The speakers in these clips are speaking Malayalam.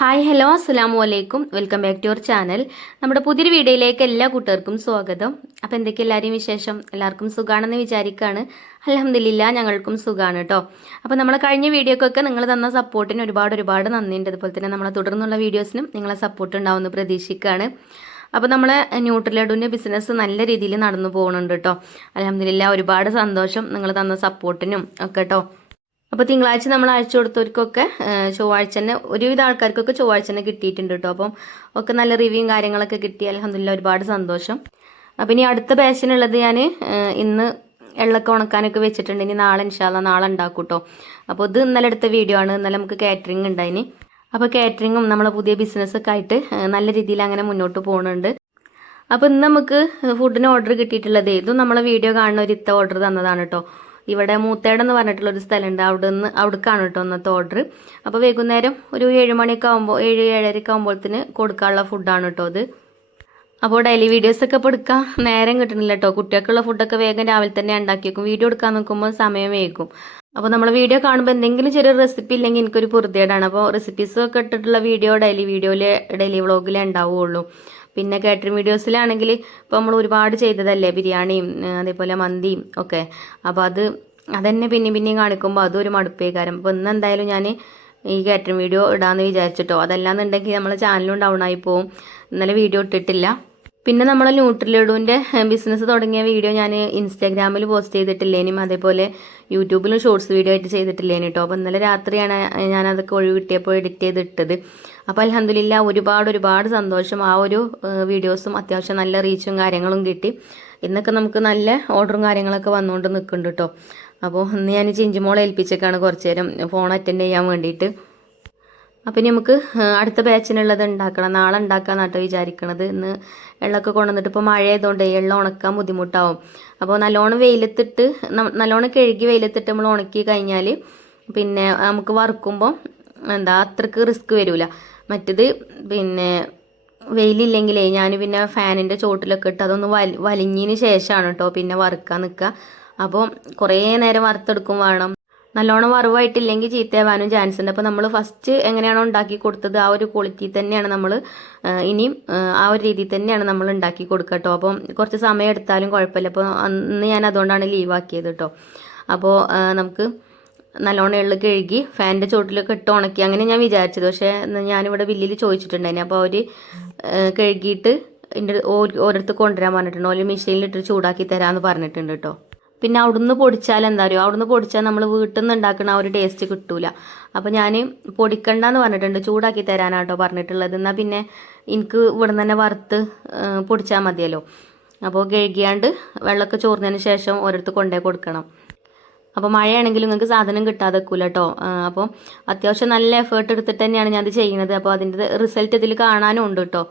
ഹായ് ഹലോ അസ്സലാമു അലൈക്കും welcome back to your channel. നമ്മുടെ പുതിയൊരു വീഡിയോയിലേക്ക് എല്ലാ കൂട്ടുകാർക്കും സ്വാഗതം. അപ്പോൾ എന്തൊക്കെ എല്ലാവരെയും വിശേഷം? എല്ലാവർക്കും സുഖാണെന്ന് വിചാരിക്കുകയാണ്. അൽഹംദുലില്ലാ ഞങ്ങൾക്കും സുഖമാണ് കേട്ടോ. അപ്പോൾ നമ്മളെ കഴിഞ്ഞ വീഡിയോക്കൊക്കെ നിങ്ങൾ തന്ന സപ്പോർട്ടിന് ഒരുപാട് നന്ദിയുണ്ട്. അതുപോലെ തന്നെ നമ്മളെ തുടർന്നുള്ള വീഡിയോസിനും നിങ്ങളെ സപ്പോർട്ട് ഉണ്ടാവുമെന്ന് പ്രതീക്ഷിക്കുകയാണ്. അപ്പോൾ നമ്മളെ ന്യൂട്രിലഡുവിൻ്റെ ബിസിനസ് നല്ല രീതിയിൽ നടന്നു പോകുന്നുണ്ട് കേട്ടോ. അൽഹംദുലില്ലാ ഒരുപാട് സന്തോഷം നിങ്ങൾ തന്ന സപ്പോർട്ടിനും ഒക്കെ കേട്ടോ. അപ്പോൾ തിങ്കളാഴ്ച നമ്മൾ അയച്ചു കൊടുത്തവർക്കൊക്കെ ചൊവ്വാഴ്ച തന്നെ ഒരുവിധ ആൾക്കാർക്കൊക്കെ ചൊവ്വാഴ്ച തന്നെ കിട്ടിയിട്ടുണ്ട് കേട്ടോ. അപ്പം ഒക്കെ നല്ല റിവ്യൂവും കാര്യങ്ങളൊക്കെ കിട്ടി. അൽഹംദുലില്ലാ ഒരുപാട് സന്തോഷം. അപ്പം ഇനി അടുത്ത ബാച്ചിനുള്ളത് ഞാൻ ഇന്ന് എള്ളൊക്കെ ഉണക്കാനൊക്കെ വെച്ചിട്ടുണ്ട്. ഇനി നാളെ ഇൻഷാല്ലാ നാളെ ഉണ്ടാക്കും കേട്ടോ. അപ്പോൾ ഇത് ഇന്നലെ എടുത്ത വീഡിയോ ആണ്. ഇന്നലെ നമുക്ക് കാറ്ററിംഗ് ഉണ്ടായിന്. അപ്പോൾ കാറ്ററിങ്ങും നമ്മളെ പുതിയ ബിസിനസ്സൊക്കെ ആയിട്ട് നല്ല രീതിയിൽ അങ്ങനെ മുന്നോട്ട് പോകുന്നുണ്ട്. അപ്പോൾ ഇന്ന് നമുക്ക് ഫുഡിന് ഓർഡർ കിട്ടിയിട്ടുള്ളത് ഇതും നമ്മളെ വീഡിയോ കാണുന്ന ഒരു ഓർഡർ തന്നതാണ് കേട്ടോ. ഇവിടെ മൂത്തേടെന്ന് പറഞ്ഞിട്ടുള്ളൊരു സ്ഥലമുണ്ട്, അവിടേക്കാണ് കേട്ടോ ഇന്നത്തെ ഓർഡർ. അപ്പോൾ വൈകുന്നേരം ഒരു 7 മണിയൊക്കെ ആകുമ്പോൾ 7-7:30 ആകുമ്പോഴത്തേന് കൊടുക്കാനുള്ള ഫുഡാണ് കേട്ടോ അത്. അപ്പോൾ ഡെയിലി വീഡിയോസൊക്കെ ഇപ്പോൾ എടുക്കാൻ നേരം കിട്ടണില്ല കേട്ടോ. കുട്ടികൾക്കുള്ള ഫുഡൊക്കെ വേഗം രാവിലെ തന്നെ ഉണ്ടാക്കി വെക്കും. വീഡിയോ എടുക്കാൻ നോക്കുമ്പോൾ സമയം വൈകും. അപ്പോൾ നമ്മൾ വീഡിയോ കാണുമ്പോൾ എന്തെങ്കിലും ചെറിയൊരു റെസിപ്പി ഇല്ലെങ്കിൽ എനിക്കൊരു പൊറുതേടാണ്. അപ്പോൾ റെസിപ്പീസൊക്കെ ഇട്ടിട്ടുള്ള വീഡിയോ ഡെയിലി വ്ളോഗിലേ ഉണ്ടാവുകയുള്ളൂ. പിന്നെ കാറ്ററിംഗ് വീഡിയോസിലാണെങ്കിൽ ഇപ്പോൾ നമ്മൾ ഒരുപാട് ചെയ്തതല്ലേ, ബിരിയാണിയും അതേപോലെ മന്തിയും ഒക്കെ. അപ്പോൾ അതന്നെ പിന്നെയും കാണിക്കുമ്പോൾ അതൊരു മടുപ്പേക്കാരം. അപ്പോൾ ഇന്ന് എന്തായാലും ഞാൻ ഈ കാറ്ററിംഗ് വീഡിയോ ഇടാമെന്ന് വിചാരിച്ചിട്ടോ. അതല്ലാന്നുണ്ടെങ്കിൽ നമ്മളെ ചാനലും ഡൗൺ ആയി പോവും. ഇന്നലെ വീഡിയോ ഇട്ടിട്ടില്ല. പിന്നെ നമ്മളെ ന്യൂട്രിലഡുവിൻ്റെ ബിസിനസ് തുടങ്ങിയ വീഡിയോ ഞാൻ ഇൻസ്റ്റാഗ്രാമിൽ പോസ്റ്റ് ചെയ്തിട്ടില്ലേനും അതേപോലെ യൂട്യൂബിലും ഷോർട്സ് വീഡിയോ ആയിട്ട് ചെയ്തിട്ടില്ലേനും കേട്ടോ. അപ്പോൾ ഇന്നലെ രാത്രിയാണ് ഞാനതൊക്കെ ഒഴിവ് കിട്ടിയപ്പോൾ എഡിറ്റ് ചെയ്തിട്ടത്. അപ്പോൾ അൽഹംദുലില്ലാ ഒരുപാട് സന്തോഷം. ആ ഒരു വീഡിയോസും അത്യാവശ്യം നല്ല റീച്ചും കാര്യങ്ങളും കിട്ടി. ഇന്നൊക്കെ നമുക്ക് നല്ല ഓർഡറും കാര്യങ്ങളൊക്കെ വന്നുകൊണ്ട് നിൽക്കുന്നുണ്ട് കേട്ടോ. അപ്പോൾ ഇന്ന് ഞാൻ ചിഞ്ചുമോളെ ഏൽപ്പിച്ചേക്കാണ് കുറച്ച് നേരം ഫോൺ അറ്റൻഡ് ചെയ്യാൻ വേണ്ടിയിട്ട്. അപ്പം ഇനി നമുക്ക് അടുത്ത ബാച്ചിനുള്ളത് ഉണ്ടാക്കണം. നാളെ ഉണ്ടാക്കാമെന്നാട്ടോ വിചാരിക്കണത്. ഇന്ന് എള്ളൊക്കെ കൊണ്ടുവന്നിട്ട് ഇപ്പോൾ മഴ ആയതുകൊണ്ട് എള്ളം ഉണക്കാൻ ബുദ്ധിമുട്ടാവും. അപ്പോൾ നല്ലോണം കഴുകി വെയിലത്തിട്ട് നമ്മൾ ഉണക്കി കഴിഞ്ഞാൽ പിന്നെ നമുക്ക് വറുക്കുമ്പോൾ അത്രക്ക് റിസ്ക് വരില്ല. മറ്റത് പിന്നെ വെയിലില്ലെങ്കിലേ ഞാൻ പിന്നെ ഫാനിൻ്റെ ചോട്ടിലൊക്കെ ഇട്ട് അതൊന്ന് വലിഞ്ഞതിന് ശേഷമാണ് കേട്ടോ പിന്നെ വറുക്കാൻ നിൽക്കുക. അപ്പോൾ കുറേ നേരം വറുത്തെടുക്കും വേണം. നല്ലോണം വറവായിട്ടില്ലെങ്കിൽ ചീത്തയാവാനും ചാൻസ് ഉണ്ട്. അപ്പോൾ നമ്മൾ ഫസ്റ്റ് എങ്ങനെയാണോ ഉണ്ടാക്കി കൊടുത്തത് ആ ഒരു ക്വാളിറ്റി തന്നെയാണ് നമ്മൾ ഇനിയും ആ ഒരു രീതിയിൽ തന്നെയാണ് നമ്മൾ ഉണ്ടാക്കി കൊടുക്കുക കേട്ടോ. അപ്പം കുറച്ച് സമയം എടുത്താലും കുഴപ്പമില്ല. അപ്പോൾ അന്ന് ഞാൻ അതുകൊണ്ടാണ് ലീവാക്കിയത് കേട്ടോ. അപ്പോൾ നമുക്ക് നല്ലോണം എള്ള് കഴുകി ഫാനിൻ്റെ ചോട്ടിലൊക്കെ ഇട്ട് ഉണക്കി അങ്ങനെ ഞാൻ വിചാരിച്ചത്. പക്ഷേ ഞാനിവിടെ ബില്ലിൽ ചോദിച്ചിട്ടുണ്ടായിരുന്നു. അപ്പോൾ അവർ കഴുകിയിട്ട് ഓരോരുത്തർ കൊണ്ടുവരാൻ പറഞ്ഞിട്ടുണ്ട്. ഓരോ മെഷീനിലിട്ട് ചൂടാക്കി തരാമെന്ന് പറഞ്ഞിട്ടുണ്ട് കേട്ടോ. പിന്നെ അവിടുന്ന് പൊടിച്ചാൽ എന്താ പറയുക, അവിടുന്ന് പൊടിച്ചാൽ നമ്മൾ വീട്ടിൽ നിന്ന് ഉണ്ടാക്കുന്ന ആ ഒരു ടേസ്റ്റ് കിട്ടൂല. അപ്പോൾ ഞാൻ പൊടിക്കണ്ടെന്ന് പറഞ്ഞിട്ടുണ്ട്, ചൂടാക്കി തരാനാട്ടോ പറഞ്ഞിട്ടുള്ളത്. എന്നാൽ പിന്നെ എനിക്ക് ഇവിടെ നിന്ന് തന്നെ വറുത്ത് പൊടിച്ചാൽ മതിയല്ലോ. അപ്പോൾ കഴുകിയാണ്ട് വെള്ളമൊക്കെ ചോർന്നതിന് ശേഷം ഓരോരുത്തർ കൊണ്ടുപോയി കൊടുക്കണം. അപ്പോൾ മഴയാണെങ്കിലും നിങ്ങൾക്ക് സാധനം കിട്ടാതെ വെക്കൂല കേട്ടോ. അപ്പോൾ അത്യാവശ്യം നല്ല എഫേർട്ട് എടുത്തിട്ട് തന്നെയാണ് ഞാനത് ചെയ്യുന്നത്. അപ്പോൾ അതിൻ്റെ റിസൾട്ട് ഇതിൽ കാണാനും ഉണ്ട് കേട്ടോ.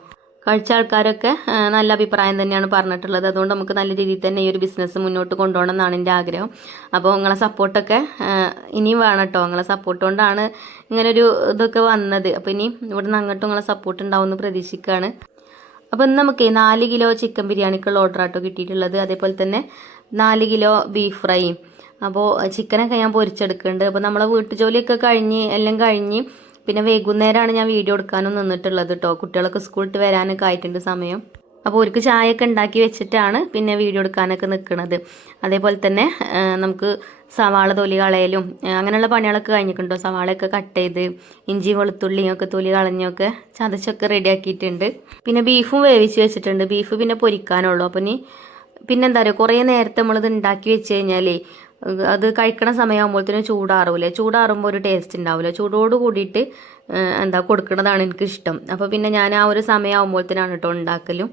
കഴിച്ച ആൾക്കാരൊക്കെ നല്ല അഭിപ്രായം തന്നെയാണ് പറഞ്ഞിട്ടുള്ളത്. അതുകൊണ്ട് നമുക്ക് നല്ല രീതിയിൽ തന്നെ ഈ ഒരു ബിസിനസ് മുന്നോട്ട് കൊണ്ടുപോകണം എന്നാണ് എൻ്റെ ആഗ്രഹം. അപ്പോൾ നിങ്ങളെ സപ്പോർട്ടൊക്കെ ഇനിയും വേണം കേട്ടോ. നിങ്ങളെ സപ്പോർട്ട് കൊണ്ടാണ് ഇങ്ങനൊരു ഇതൊക്കെ വന്നത്. അപ്പോൾ ഇനി ഇവിടുന്ന് അങ്ങോട്ടും നിങ്ങളെ സപ്പോർട്ട് ഉണ്ടാവുമെന്ന് പ്രതീക്ഷിക്കുകയാണ്. അപ്പോൾ ഇന്ന് നമുക്ക് 4 കിലോ ചിക്കൻ ബിരിയാണിക്കുള്ള ഓർഡർ ആട്ടോ കിട്ടിയിട്ടുള്ളത്. അതേപോലെ തന്നെ 4 കിലോ ബീഫ് ഫ്രൈയും. അപ്പോൾ ചിക്കനൊക്കെ ഞാൻ പൊരിച്ചെടുക്കുന്നുണ്ട്. അപ്പോൾ നമ്മളെ വീട്ടുജോലിയൊക്കെ എല്ലാം കഴിഞ്ഞ് പിന്നെ വൈകുന്നേരമാണ് ഞാൻ വീഡിയോ എടുക്കാനും നിന്നിട്ടുള്ളത് കേട്ടോ. കുട്ടികളൊക്കെ സ്കൂളിട്ട് വരാനൊക്കെ ആയിട്ടുണ്ട് സമയം. അപ്പോൾ അവർക്ക് ചായയൊക്കെ ഉണ്ടാക്കി വെച്ചിട്ടാണ് പിന്നെ വീഡിയോ എടുക്കാനൊക്കെ നിൽക്കുന്നത്. അതേപോലെ തന്നെ നമുക്ക് സവാള തൊലി കളയലും അങ്ങനെയുള്ള പണികളൊക്കെ കഴിഞ്ഞിട്ടുണ്ടോ. സവാളയൊക്കെ കട്ട് ചെയ്ത് ഇഞ്ചി വെളുത്തുള്ളിയും ഒക്കെ തൊലി കളഞ്ഞൊക്കെ ചതച്ചൊക്കെ റെഡിയാക്കിയിട്ടുണ്ട്. പിന്നെ ബീഫും വേവിച്ച് വെച്ചിട്ടുണ്ട്. ബീഫ് പിന്നെ പൊരിക്കാനുള്ളൂ. അപ്പം പിന്നെന്താ പറയുക, കുറേ നേരത്തെ നമ്മളിത് ഉണ്ടാക്കി വെച്ച് കഴിഞ്ഞാലേ അത് കഴിക്കണ സമയമാകുമ്പോഴത്തേനും ചൂടാറുമ്പോൾ ഒരു ടേസ്റ്റ് ഉണ്ടാവില്ല. ചൂടോട് കൂടിയിട്ട് കൊടുക്കുന്നതാണ് എനിക്കിഷ്ടം. അപ്പോൾ പിന്നെ ഞാൻ ആ ഒരു സമയമാകുമ്പോഴത്തേനാണ് കേട്ടോ ഉണ്ടാക്കലും.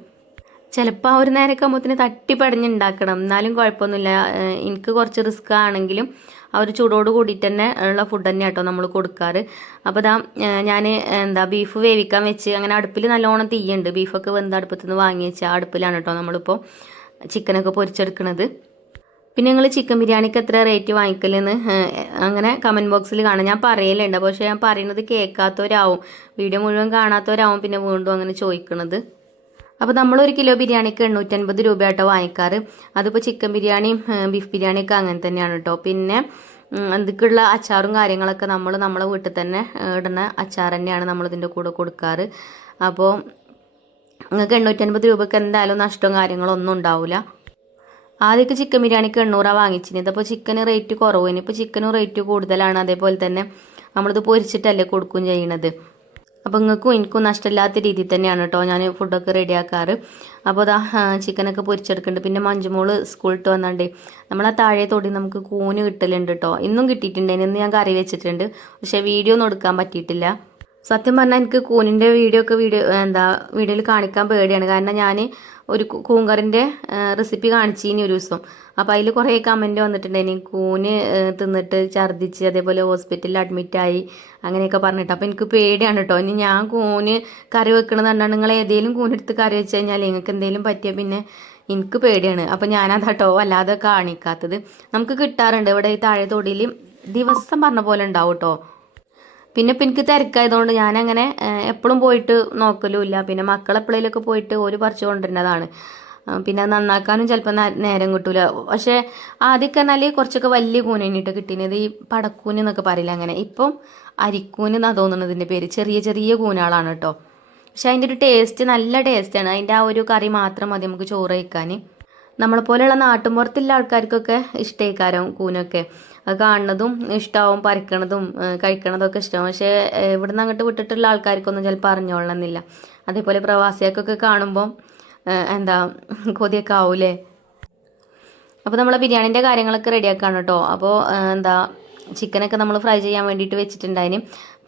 ചിലപ്പോൾ ആ ഒരു നേരമൊക്കെ ആകുമ്പോഴത്തേന് തട്ടിപ്പടഞ്ഞ് ഉണ്ടാക്കണം, എന്നാലും കുഴപ്പമൊന്നുമില്ല. എനിക്ക് കുറച്ച് റിസ്ക് ആണെങ്കിലും ആ ഒരു ചൂടോട് കൂടിയിട്ട് തന്നെ ഉള്ള ഫുഡ് തന്നെ കേട്ടോ നമ്മൾ കൊടുക്കാറ്. അപ്പോൾ ഞാൻ ബീഫ് വേവിക്കാൻ വെച്ച് അങ്ങനെ അടുപ്പിൽ നല്ലോണം തീയുണ്ട്. ബീഫൊക്കെ വെന്ത അടുപ്പത്തുനിന്ന് വാങ്ങി വെച്ചാൽ അടുപ്പിലാണ് കേട്ടോ നമ്മളിപ്പോൾ ചിക്കനൊക്കെ പൊരിച്ചെടുക്കുന്നത്. പിന്നെ നിങ്ങൾ ചിക്കൻ ബിരിയാണിക്ക് എത്ര റേറ്റ് വാങ്ങിക്കലെന്ന് അങ്ങനെ കമൻറ്റ് ബോക്സിൽ കാണാം. ഞാൻ പറയലുണ്ട്, പക്ഷേ ഞാൻ പറയുന്നത് കേൾക്കാത്തവരാവും, വീഡിയോ മുഴുവൻ കാണാത്തവരാവും പിന്നെ വീണ്ടും അങ്ങനെ ചോദിക്കുന്നത്. അപ്പോൾ നമ്മൾ 1 കിലോ ബിരിയാണിക്ക് 850 രൂപയാട്ടോ വാങ്ങിക്കാറ്. അതിപ്പോൾ ചിക്കൻ ബിരിയാണിയും ബീഫ് ബിരിയാണിയൊക്കെ അങ്ങനെ തന്നെയാണ് കേട്ടോ. പിന്നെ എന്തൊക്കെയുള്ള അച്ചാറും കാര്യങ്ങളൊക്കെ നമ്മളെ വീട്ടിൽ തന്നെ ഇടുന്ന അച്ചാർ തന്നെയാണ് നമ്മളിതിൻ്റെ കൂടെ കൊടുക്കാറ്. അപ്പോൾ നിങ്ങൾക്ക് 850 രൂപയ്ക്ക് എന്തായാലും നഷ്ടവും കാര്യങ്ങളൊന്നും ഉണ്ടാവില്ല. ആദ്യമൊക്കെ ചിക്കൻ ബിരിയാണിക്ക് 800 വാങ്ങിച്ചിന്. ഇതിപ്പോൾ ചിക്കന് റേറ്റ് കുറവിന്, ഇപ്പോൾ ചിക്കനും റേറ്റ് കൂടുതലാണ്. അതേപോലെ തന്നെ നമ്മളിത് പൊരിച്ചിട്ടല്ലേ കൊടുക്കുകയും ചെയ്യണത്. അപ്പോൾ നിങ്ങൾക്കും എനിക്കും നഷ്ടമില്ലാത്ത രീതിയിൽ തന്നെയാണ് കേട്ടോ ഞാൻ ഫുഡൊക്കെ റെഡിയാക്കാറ്. അപ്പോൾ അതാ ചിക്കനൊക്കെ പൊരിച്ചെടുക്കുന്നുണ്ട്. പിന്നെ മഞ്ജുമോള് സ്കൂളിട്ട് വന്നാണ്ട് നമ്മളാ താഴെ തൊടി നമുക്ക് കൂന് കിട്ടലുണ്ട് കേട്ടോ. ഇന്നും കിട്ടിയിട്ടുണ്ട്. ഇന്ന് ഞാൻ കറി വെച്ചിട്ടുണ്ട്, പക്ഷേ വീഡിയോ ഒന്നും എടുക്കാൻ പറ്റിയിട്ടില്ല. സത്യം പറഞ്ഞാൽ എനിക്ക് കൂനിൻ്റെ വീഡിയോയിൽ കാണിക്കാൻ പേടിയാണ്. കാരണം ഞാൻ ഒരു കൂങ്കറിൻ്റെ റെസിപ്പി കാണിച്ചിനി ഒരു ദിവസം. അപ്പോൾ അതിൽ കുറേ കമൻറ്റ് വന്നിട്ടുണ്ടായിനി കൂന് തിന്നിട്ട് ഛർദ്ദിച്ച് അതേപോലെ ഹോസ്പിറ്റലിൽ അഡ്മിറ്റായി അങ്ങനെയൊക്കെ പറഞ്ഞിട്ട്. അപ്പോൾ എനിക്ക് പേടിയാണ് കേട്ടോ. ഇനി ഞാൻ കൂന് കറി വെക്കണമെന്ന് പറഞ്ഞാൽ നിങ്ങൾ ഏതെങ്കിലും കൂനെടുത്ത് കറി വെച്ച് കഴിഞ്ഞാൽ നിങ്ങൾക്ക് എന്തെങ്കിലും പറ്റിയാൽ പിന്നെ എനിക്ക് പേടിയാണ്. അപ്പോൾ ഞാനതാട്ടോ അല്ലാതെ കാണിക്കാത്തത്. നമുക്ക് കിട്ടാറുണ്ട് ഇവിടെ ഈ താഴെ തൊടിയിൽ ദിവസം പറഞ്ഞ പോലെ ഉണ്ടാവും കേട്ടോ. പിന്നെ ഇപ്പം എനിക്ക് തിരക്കായതുകൊണ്ട് ഞാനങ്ങനെ എപ്പോഴും പോയിട്ട് നോക്കലുമില്ല. പിന്നെ മക്കളെപ്പോഴേലൊക്കെ പോയിട്ട് ഒരു പറിച്ചു കൊണ്ടുവരുന്നതാണ്. പിന്നെ നന്നാക്കാനും ചിലപ്പോൾ നേരം കിട്ടൂല. പക്ഷേ ആദ്യമൊക്കെ പറഞ്ഞാൽ കുറച്ചൊക്കെ വലിയ കൂനിട്ട് കിട്ടിയത്, ഈ പടക്കൂന് എന്നൊക്കെ പറയില്ല അങ്ങനെ. ഇപ്പം അരിക്കൂന് എന്നാണ് തോന്നുന്നത് ഇതിൻ്റെ പേര്. ചെറിയ ചെറിയ കൂനുകളാണ് കേട്ടോ. പക്ഷെ അതിൻ്റെ ഒരു ടേസ്റ്റ് നല്ല ടേസ്റ്റാണ്. അതിൻ്റെ ആ ഒരു കറി മാത്രം മതി നമുക്ക് ചോറ് കഴിക്കാൻ. നമ്മളെപ്പോലെയുള്ള നാട്ടുമ്പുറത്തുള്ള ആൾക്കാർക്കൊക്കെ ഇഷ്ടമായിക്കാരം കൂനൊക്കെ. അത് കാണുന്നതും ഇഷ്ടമാവും, പറിക്കണതും കഴിക്കണതൊക്കെ ഇഷ്ടമാവും. പക്ഷേ ഇവിടുന്ന് അങ്ങോട്ട് വിട്ടിട്ടുള്ള ആൾക്കാർക്കൊന്നും ചിലപ്പോൾ അറിഞ്ഞോളണമെന്നില്ല. അതേപോലെ പ്രവാസികൾക്കൊക്കെ കാണുമ്പം കൊതിയൊക്കെ ആവൂലേ. അപ്പോൾ നമ്മളെ ബിരിയാണീൻ്റെ കാര്യങ്ങളൊക്കെ റെഡിയാക്കാണ് കേട്ടോ. അപ്പോൾ ചിക്കനൊക്കെ നമ്മൾ ഫ്രൈ ചെയ്യാൻ വേണ്ടിയിട്ട് വെച്ചിട്ടുണ്ടായിന്.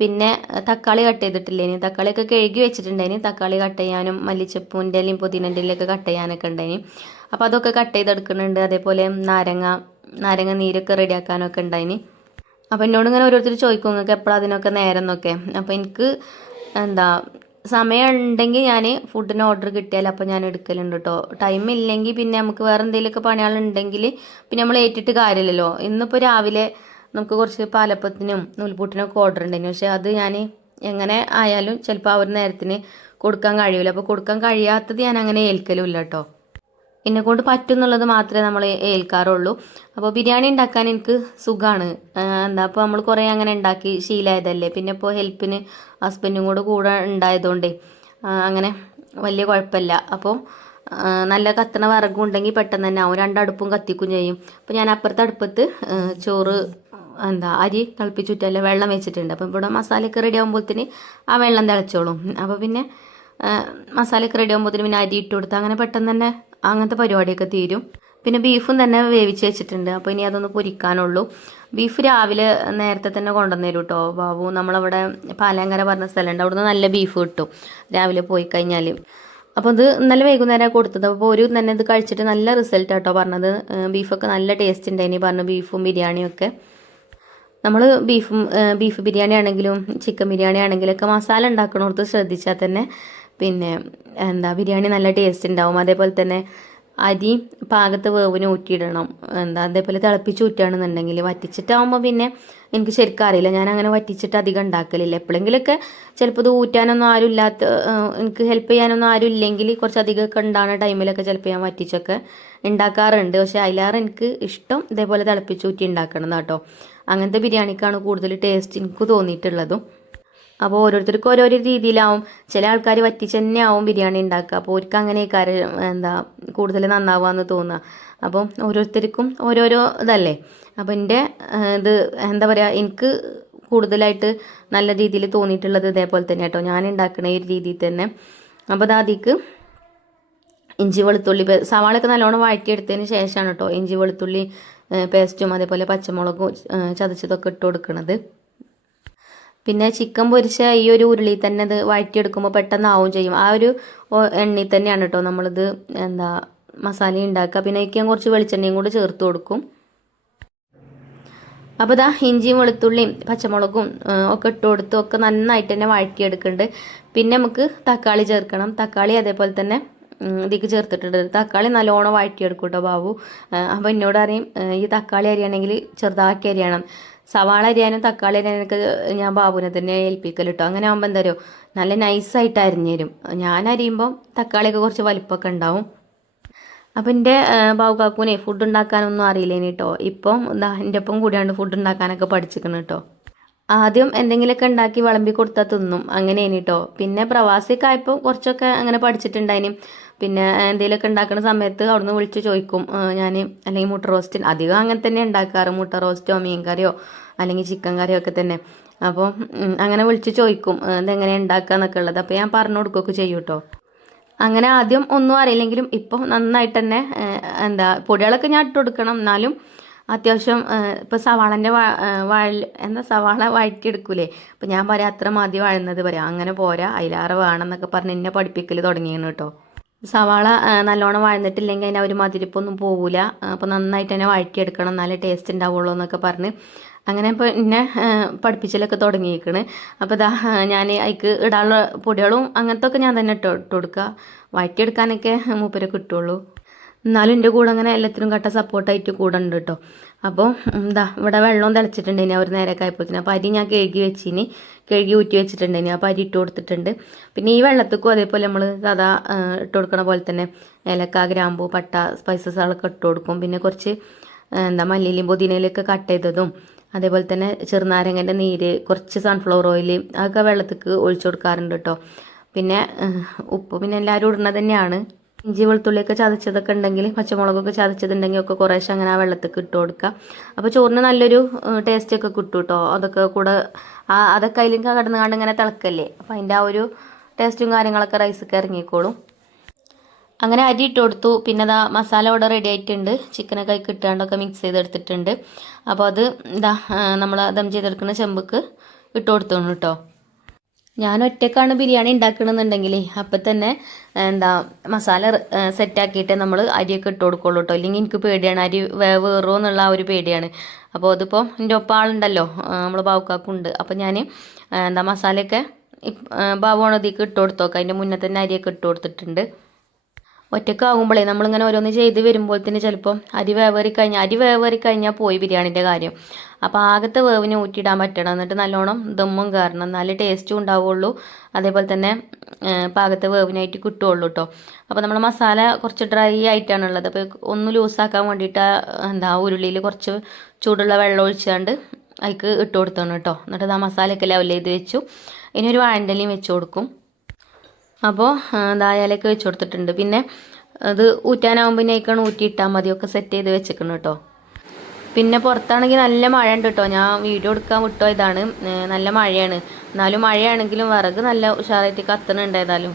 പിന്നെ തക്കാളി കട്ട് ചെയ്തിട്ടില്ലേനി, തക്കാളിയൊക്കെ കഴുകി വെച്ചിട്ടുണ്ടായിന്. തക്കാളി കട്ട് ചെയ്യാനും മല്ലിച്ചപ്പൂൻ്റെ ഇലയും പുതിനൻ്റെ ഇലയൊക്കെ കട്ട് ചെയ്യാനൊക്കെ ഉണ്ടായിന്. അപ്പോൾ അതൊക്കെ കട്ട് ചെയ്തെടുക്കുന്നുണ്ട്. അതേപോലെ നാരങ്ങ നീരൊക്കെ റെഡിയാക്കാനൊക്കെ ഉണ്ടായിന്. അപ്പോൾ എന്നോട് ഇങ്ങനെ ഓരോരുത്തർ ചോദിക്കും നിങ്ങൾക്ക് എപ്പോഴാണ് അതിനൊക്കെ നേരം എന്നൊക്കെ. അപ്പോൾ എനിക്ക് സമയം ഉണ്ടെങ്കിൽ ഞാൻ ഫുഡിന് ഓർഡർ കിട്ടിയാൽ അപ്പോൾ ഞാൻ എടുക്കലുണ്ട് കേട്ടോ. ടൈം ഇല്ലെങ്കിൽ പിന്നെ നമുക്ക് വേറെ എന്തെങ്കിലുമൊക്കെ പണികളുണ്ടെങ്കിൽ പിന്നെ നമ്മൾ ഏറ്റിട്ട് കാര്യമില്ലല്ലോ. ഇന്നിപ്പോൾ രാവിലെ നമുക്ക് കുറച്ച് പാലപ്പത്തിനും നൂൽപൂട്ടിനൊക്കെ ഓർഡർ ഉണ്ടായിരുന്നു. പക്ഷേ അത് ഞാൻ എങ്ങനെ ആയാലും ചിലപ്പോൾ ആ ഒരു നേരത്തിന് കൊടുക്കാൻ കഴിയില്ല. അപ്പോൾ കൊടുക്കാൻ കഴിയാത്തത് ഞാൻ അങ്ങനെ ഏൽക്കലുമില്ല കേട്ടോ. എന്നെക്കൊണ്ട് പറ്റും എന്നുള്ളത് മാത്രമേ നമ്മൾ ഏൽക്കാറുള്ളൂ. അപ്പോൾ ബിരിയാണി ഉണ്ടാക്കാൻ എനിക്ക് സുഖമാണ്. അപ്പോൾ നമ്മൾ കുറേ അങ്ങനെ ഉണ്ടാക്കി ശീലമായതല്ലേ. പിന്നെ ഇപ്പോൾ ഹെൽപ്പിന് ഹസ്ബൻഡും കൂടെ ഉണ്ടായതുകൊണ്ടേ അങ്ങനെ വലിയ കുഴപ്പമില്ല. അപ്പോൾ നല്ല കത്തണ വിറകും ഉണ്ടെങ്കിൽ പെട്ടെന്ന് തന്നെ ആവും. രണ്ടടുപ്പും കത്തിക്കും ചെയ്യും. അപ്പോൾ ഞാൻ അപ്പുറത്തെ അടുപ്പത്ത് ചോറ് അരി തിളപ്പിച്ചുറ്റല്ല വെള്ളം വെച്ചിട്ടുണ്ട്. അപ്പം ഇവിടെ മസാലയൊക്കെ റെഡി ആകുമ്പോഴത്തേന് ആ വെള്ളം തിളച്ചോളും. അപ്പോൾ പിന്നെ മസാലയൊക്കെ റെഡി ആകുമ്പോഴത്തേന് പിന്നെ അരി ഇട്ട് കൊടുത്താൽ അങ്ങനെ പെട്ടെന്ന് തന്നെ അങ്ങനത്തെ പരിപാടിയൊക്കെ തീരും. പിന്നെ ബീഫും തന്നെ വേവിച്ച് വെച്ചിട്ടുണ്ട്. അപ്പോൾ ഇനി അതൊന്ന് പൊരിക്കാനുള്ളൂ. ബീഫ് രാവിലെ നേരത്തെ തന്നെ കൊണ്ടുവന്നു തരും കേട്ടോ ബാബു. നമ്മളവിടെ പാലാങ്കര പറഞ്ഞ സ്ഥലമുണ്ട്, അവിടുന്ന് നല്ല ബീഫ് കിട്ടും രാവിലെ പോയി കഴിഞ്ഞാൽ. അപ്പോൾ ഇത് ഇന്നലെ വൈകുന്നേരം കൊടുത്തത്. അപ്പോൾ ഒരു തന്നെ ഇത് കഴിച്ചിട്ട് നല്ല റിസൾട്ട് കേട്ടോ പറഞ്ഞത്. ബീഫൊക്കെ നല്ല ടേസ്റ്റ് ഉണ്ടായിനി പറഞ്ഞു, ബീഫും ബിരിയാണിയും ഒക്കെ. നമ്മൾ ബീഫ് ബിരിയാണി ആണെങ്കിലും ചിക്കൻ ബിരിയാണി ആണെങ്കിലൊക്കെ മസാല ഉണ്ടാക്കണോടത്ത് ശ്രദ്ധിച്ചാൽ തന്നെ പിന്നെ ബിരിയാണി നല്ല ടേസ്റ്റ് ഉണ്ടാവും. അതേപോലെ തന്നെ അരി പാകത്ത് വേവിന് ഊറ്റിയിടണം. അതേപോലെ തിളപ്പിച്ച് ഊറ്റുകയാണെന്നുണ്ടെങ്കിൽ, വറ്റിച്ചിട്ടാകുമ്പോൾ പിന്നെ എനിക്ക് ശരിക്കും അറിയില്ല, ഞാൻ അങ്ങനെ വറ്റിച്ചിട്ട് അധികം ഉണ്ടാക്കലില്ല. എപ്പോഴെങ്കിലൊക്കെ ചിലപ്പോൾ ഇത് ഊറ്റാനൊന്നും ആരും ഇല്ലാത്ത, എനിക്ക് ഹെൽപ്പ് ചെയ്യാനൊന്നും ആരും ഇല്ലെങ്കിൽ കുറച്ചധികമൊക്കെ ഉണ്ടാകുന്ന ടൈമിലൊക്കെ ചിലപ്പോൾ ഞാൻ വറ്റിച്ചൊക്കെ ഉണ്ടാക്കാറുണ്ട്. പക്ഷേ അതിലേറെ എനിക്ക് ഇഷ്ടം ഇതേപോലെ തിളപ്പിച്ച് ഊറ്റി ഉണ്ടാക്കണം കേട്ടോ. അങ്ങനത്തെ ബിരിയാണിക്കാണ് കൂടുതൽ ടേസ്റ്റ് എനിക്ക് തോന്നിയിട്ടുള്ളതും. അപ്പോൾ ഓരോരുത്തർക്കും ഓരോരോ രീതിയിലാവും. ചില ആൾക്കാർ വറ്റിച്ച് തന്നെ ആവും ബിരിയാണി ഉണ്ടാക്കുക. അപ്പോൾ അവർക്ക് അങ്ങനെ കൂടുതൽ നന്നാവുകയെന്ന് തോന്നുക. അപ്പം ഓരോരുത്തർക്കും ഓരോരോ ഇതല്ലേ. അപ്പം എൻ്റെ എനിക്ക് കൂടുതലായിട്ട് നല്ല രീതിയിൽ തോന്നിയിട്ടുള്ളത് ഇതേപോലെ തന്നെ കേട്ടോ, ഞാൻ ഉണ്ടാക്കുന്ന ഈ രീതിയിൽ തന്നെ. അപ്പോൾ അതിക്ക് ഇഞ്ചി വെളുത്തുള്ളി സവാളയൊക്കെ നല്ലോണം വഴറ്റിയെടുത്തതിന് ശേഷമാണ് കേട്ടോ ഇഞ്ചി വെളുത്തുള്ളി പേസ്റ്റും അതേപോലെ പച്ചമുളകും ചതച്ചതൊക്കെ ഇട്ട് കൊടുക്കുന്നത്. പിന്നെ ചിക്കൻ പൊരിച്ച ഈ ഒരു ഉരുളിയിൽ തന്നെ ഇത് വഴറ്റിയെടുക്കുമ്പോൾ പെട്ടെന്ന് ആവും ചെയ്യും. ആ ഒരു എണ്ണയിൽ തന്നെയാണ് കേട്ടോ നമ്മളിത് മസാല ഉണ്ടാക്കുക. പിന്നെ എനിക്ക് ഞാൻ കുറച്ച് വെളിച്ചെണ്ണയും കൂടി ചേർത്ത് കൊടുക്കും. അപ്പോൾ ഇഞ്ചിയും വെളുത്തുള്ളിയും പച്ചമുളകും ഒക്കെ ഇട്ട് കൊടുത്ത് ഒക്കെ നന്നായിട്ട് തന്നെ വഴറ്റിയെടുക്കുന്നുണ്ട്. പിന്നെ നമുക്ക് തക്കാളി ചേർക്കണം. തക്കാളി അതേപോലെ തന്നെ ഇതിക്ക് ചേർത്തിട്ടുണ്ട്. തക്കാളി നല്ലോണം വഴറ്റിയെടുക്കും കേട്ടോ ബാബു. അപ്പോൾ എന്നോട് അറിയും ഈ തക്കാളി അരിയാണെങ്കിൽ ചെറുതാക്കി അരിയണം. സവാള അരിയാനും തക്കാളി അരിയാനൊക്കെ ഞാൻ ബാബുവിനെ തന്നെ ഏൽപ്പിക്കൽ കേട്ടോ. അങ്ങനെ ആകുമ്പോൾ എന്താ പറയുക നല്ല നൈസായിട്ട് അരിഞ്ഞു തരും. ഞാൻ അരിയുമ്പം തക്കാളിയൊക്കെ കുറച്ച് വലിപ്പമൊക്കെ ഉണ്ടാവും. അപ്പം എൻ്റെ ബാവുകാക്കൂനെ ഫുഡ് ഉണ്ടാക്കാനൊന്നും അറിയില്ലേനി കേട്ടോ. ഇപ്പം എന്താ എൻ്റെ ഒപ്പം കൂടിയാണ്ട് ഫുഡ് ഉണ്ടാക്കാനൊക്കെ പഠിച്ചിരിക്കണം കേട്ടോ. ആദ്യം എന്തെങ്കിലുമൊക്കെ ഉണ്ടാക്കി വിളമ്പി കൊടുത്താൽ തിന്നും, അങ്ങനെയാണ് കേട്ടോ. പിന്നെ പ്രവാസിയൊക്കെ ആയപ്പോൾ കുറച്ചൊക്കെ അങ്ങനെ പഠിച്ചിട്ടുണ്ടായിനും. പിന്നെ എന്തെങ്കിലുമൊക്കെ ഉണ്ടാക്കുന്ന സമയത്ത് അവിടുന്ന് വിളിച്ച് ചോദിക്കും ഞാൻ, അല്ലെങ്കിൽ മുട്ട റോസ്റ്റ് അധികം അങ്ങനെ തന്നെ ഉണ്ടാക്കാറ്, മുട്ട റോസ്റ്റോ മീൻ കറിയോ അല്ലെങ്കിൽ ചിക്കൻ കറിയോ ഒക്കെ തന്നെ. അപ്പോൾ അങ്ങനെ വിളിച്ച് ചോദിക്കും ഇതെങ്ങനെ ഉണ്ടാക്കുക എന്നൊക്കെ ഉള്ളത്. അപ്പോൾ ഞാൻ പറഞ്ഞു കൊടുക്കുകയൊക്കെ ചെയ്യും കേട്ടോ. അങ്ങനെ ആദ്യം ഒന്നും അറിയില്ലെങ്കിലും ഇപ്പം നന്നായിട്ട് തന്നെ എന്താ പൊടികളൊക്കെ ഞാൻ ഇട്ട് കൊടുക്കണം, എന്നാലും അത്യാവശ്യം ഇപ്പോൾ സവാളൻ്റെ സവാള വഴറ്റിയെടുക്കൂലേ, അപ്പം ഞാൻ പറയാം അത്ര മതി വഴന്നത് പറയാം, അങ്ങനെ പോരാ അതിലേറെ വേണം എന്നൊക്കെ പറഞ്ഞ് എന്നെ പഠിപ്പിക്കൽ തുടങ്ങിയാണ് കേട്ടോ. സവാള നല്ലോണം വഴന്നിട്ടില്ലെങ്കിൽ അതിന് ഒരു മതിരിപ്പൊന്നും പോകില്ല. അപ്പോൾ നന്നായിട്ട് തന്നെ വഴറ്റിയെടുക്കണം, എന്നാലേ ടേസ്റ്റ് ഉണ്ടാവുള്ളൂ എന്നൊക്കെ പറഞ്ഞ് അങ്ങനെ ഇപ്പോൾ എന്നെ പഠിപ്പിച്ചലൊക്കെ തുടങ്ങിയിരിക്കണ്. അപ്പോൾ ഇതാ ഞാൻ അതിക്ക് ഇടാനുള്ള പൊടികളും അങ്ങനത്തെ ഒക്കെ ഞാൻ തന്നെ ഇട്ട് കൊടുക്കുക. വഴറ്റിയെടുക്കാനൊക്കെ മൂപ്പരെ കിട്ടുള്ളൂ. എന്നാലും എൻ്റെ കൂടെ അങ്ങനെ എല്ലാത്തിനും കട്ട സപ്പോർട്ടായിട്ട് കൂടെ ഉണ്ട് കേട്ടോ. അപ്പോൾ എന്താ ഇവിടെ വെള്ളം തിളച്ചിട്ടുണ്ടേനി ഒരു നേരമൊക്കെ ആയപ്പോഴത്തേന്. അപ്പോൾ അരി ഞാൻ കഴുകി ഊറ്റി വെച്ചിട്ടുണ്ടേനി. അപ്പോൾ അരി ഇട്ട് കൊടുത്തിട്ടുണ്ട്. പിന്നെ ഈ വെള്ളത്തേക്കും അതേപോലെ നമ്മൾ സാധാ ഇട്ട് കൊടുക്കണ പോലെ തന്നെ ഏലക്ക, ഗ്രാമ്പൂ, പട്ട, സ്പൈസസുകളൊക്കെ ഇട്ട് കൊടുക്കും. പിന്നെ കുറച്ച് മല്ലിയിലും പുതിനയിലൊക്കെ കട്ട് ചെയ്തതും അതേപോലെ തന്നെ ചെറുനാരങ്ങൻ്റെ നീര്, കുറച്ച് സൺഫ്ലവർ ഓയിൽ അതൊക്കെ വെള്ളത്തേക്ക് ഒഴിച്ചു കൊടുക്കാറുണ്ട് കേട്ടോ. പിന്നെ ഉപ്പ് പിന്നെ എല്ലാവരും ഇടുന്നത് തന്നെയാണ്. ഇഞ്ചി വെളുത്തുള്ളിയൊക്കെ ചതച്ചതൊക്കെ ഉണ്ടെങ്കിൽ, പച്ചമുളകൊക്കെ ചതച്ചതുണ്ടെങ്കിൽ ഒക്കെ കുറേശ്ശെ അങ്ങനെ ആ വെള്ളത്തേക്ക് ഇട്ട് കൊടുക്കുക. അപ്പോൾ ചോറിന് നല്ലൊരു ടേസ്റ്റൊക്കെ കിട്ടും കേട്ടോ. അതൊക്കെ കൂടെ അതൊക്കെ അതിലേക്ക് കടന്നുകാണ്ട് ഇങ്ങനെ തിളക്കല്ലേ, അപ്പോൾ അതിൻ്റെ ആ ഒരു ടേസ്റ്റും കാര്യങ്ങളൊക്കെ റൈസൊക്കെ ഇറങ്ങിക്കോളും. അങ്ങനെ അരി ഇട്ട് കൊടുത്തു. പിന്നെ അതാ മസാല ഇവിടെ റെഡി ആയിട്ടുണ്ട്. ചിക്കനൊക്കെ അതിൽ ഇട്ടാണ്ടൊക്കെ മിക്സ് ചെയ്തെടുത്തിട്ടുണ്ട്. അപ്പോൾ അത് നമ്മൾ ദം ചെയ്തെടുക്കുന്ന ചെമ്പക്ക് ഇട്ട് കൊടുത്തു കേട്ടോ. ഞാൻ ഒറ്റക്കാണ് ബിരിയാണി ഉണ്ടാക്കണമെന്നുണ്ടെങ്കിൽ അപ്പം തന്നെ മസാല സെറ്റാക്കിയിട്ട് നമ്മൾ അരിയൊക്കെ ഇട്ട് കൊടുക്കുള്ളൂ കേട്ടോ. അല്ലെങ്കിൽ എനിക്ക് പേടിയാണ് അരി വേറുമോ എന്നുള്ള ആ ഒരു പേടിയാണ്. അപ്പോൾ അതിപ്പോൾ എൻ്റെ ഒപ്പം ആളുണ്ടല്ലോ, നമ്മൾ ബാവുക്കാക്കുണ്ട്. അപ്പം ഞാൻ മസാലയൊക്കെ ബാവുണതിക്ക് ഇട്ട് കൊടുത്തോക്കാം. അതിൻ്റെ മുന്നേ തന്നെ അരിയൊക്കെ ഇട്ട് കൊടുത്തിട്ടുണ്ട്. ഒറ്റക്കാകുമ്പോഴേ നമ്മളിങ്ങനെ ഓരോന്ന് ചെയ്ത് വരുമ്പോഴത്തേന് ചിലപ്പം അരി വേവേറി കഴിഞ്ഞാൽ പോയി ബിരിയാണിൻ്റെ കാര്യം. അപ്പോൾ ആകത്തെ വേവിന് ഊറ്റിയിടാൻ പറ്റണം, എന്നിട്ട് നല്ലോണം ദമ്മും കയറണം, എന്നാലേ ടേസ്റ്റും ഉണ്ടാവുള്ളൂ. അതേപോലെ തന്നെ പാകത്തെ വേവിനായിട്ട് കിട്ടുള്ളൂ കേട്ടോ. അപ്പോൾ നമ്മൾ മസാല കുറച്ച് ഡ്രൈ ആയിട്ടാണുള്ളത്. അപ്പോൾ ഒന്ന് ലൂസാക്കാൻ വേണ്ടിയിട്ട് ഉരുളിയിൽ കുറച്ച് ചൂടുള്ള വെള്ളം ഒഴിച്ചാണ്ട് അതിക്ക് ഇട്ട് കൊടുത്താണ് കേട്ടോ. എന്നിട്ട് ആ മസാലയൊക്കെ ലെവൽ ചെയ്ത് വെച്ചു. ഇനി ഒരു വാഴൻ്റെലയും വെച്ച് കൊടുക്കും. അപ്പോൾ ഇലയൊക്കെ വെച്ച് കൊടുത്തിട്ടുണ്ട്. പിന്നെ അത് ഊറ്റാനാകുമ്പോഴേക്കാണ് ഊറ്റിയിട്ടാൽ മതി. ഒക്കെ സെറ്റ് ചെയ്ത് വെച്ചിരിക്കണം കേട്ടോ. പിന്നെ പുറത്താണെങ്കിൽ നല്ല മഴ ഉണ്ട് കേട്ടോ. ഞാൻ വീഡിയോ എടുക്കാൻ വിട്ടോ ഇതാണ്, നല്ല മഴയാണ്. എന്നാലും മഴയാണെങ്കിലും വിറക് നല്ല ഉഷാറായിട്ട് കത്തണുണ്ട് ഏതായാലും.